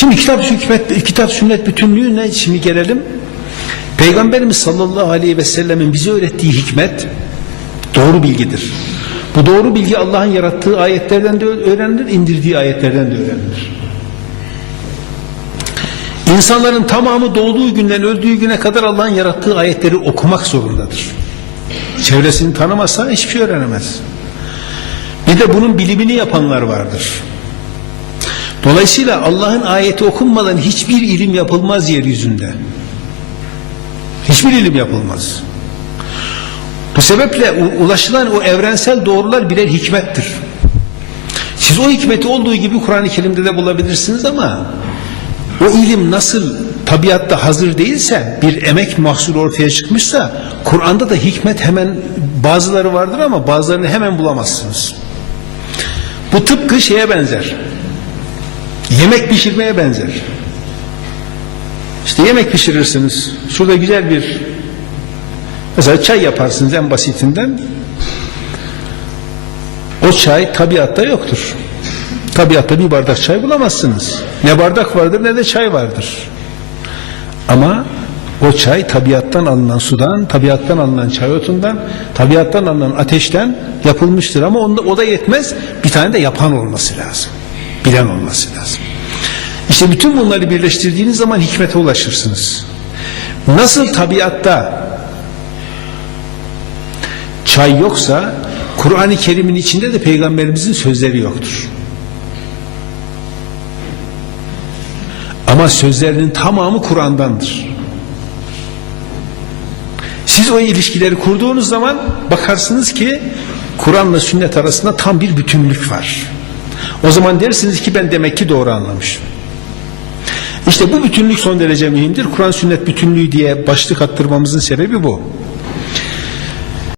Şimdi kitap hükmet, kitap sünnet bütünlüğüne şimdi gelelim. Peygamberimiz sallallahu aleyhi ve sellemin bize öğrettiği hikmet doğru bilgidir. Bu doğru bilgi Allah'ın yarattığı ayetlerden de öğrenilir, indirdiği ayetlerden de öğrenilir. İnsanların tamamı doğduğu günden öldüğü güne kadar Allah'ın yarattığı ayetleri okumak zorundadır. Çevresini tanımazsa hiçbir şey öğrenemez. Bir de bunun bilimini yapanlar vardır. Dolayısıyla Allah'ın ayeti okunmadan hiçbir ilim yapılmaz yeryüzünde. Hiçbir ilim yapılmaz. Bu sebeple ulaşılan o evrensel doğrular birer hikmettir. Siz o hikmeti olduğu gibi Kur'an-ı Kerim'de de bulabilirsiniz ama o ilim nasıl tabiatta hazır değilse bir emek mahsul ortaya çıkmışsa Kur'an'da da hikmet hemen bazıları vardır ama bazılarını hemen bulamazsınız. Bu tıpkı şeye benzer. Yemek pişirmeye benzer. İşte yemek pişirirsiniz. Şurada güzel bir mesela çay yaparsınız en basitinden. O çay tabiatta yoktur. Tabiatta bir bardak çay bulamazsınız. Ne bardak vardır ne de çay vardır. Ama o çay tabiattan alınan sudan, tabiattan alınan çay otundan, tabiattan alınan ateşten yapılmıştır. Ama onda, o da yetmez. Bir tane de yapan olması lazım. Bilen olması lazım. İşte bütün bunları birleştirdiğiniz zaman hikmete ulaşırsınız. Nasıl tabiatta çay yoksa Kur'an-ı Kerim'in içinde de peygamberimizin sözleri yoktur. Ama sözlerinin tamamı Kur'an'dandır. Siz o ilişkileri kurduğunuz zaman bakarsınız ki Kur'an'la sünnet arasında tam bir bütünlük var. O zaman dersiniz ki ben demek ki doğru anlamışım. İşte bu bütünlük son derece mühimdir. Kur'an sünnet bütünlüğü diye başlık attırmamızın sebebi bu.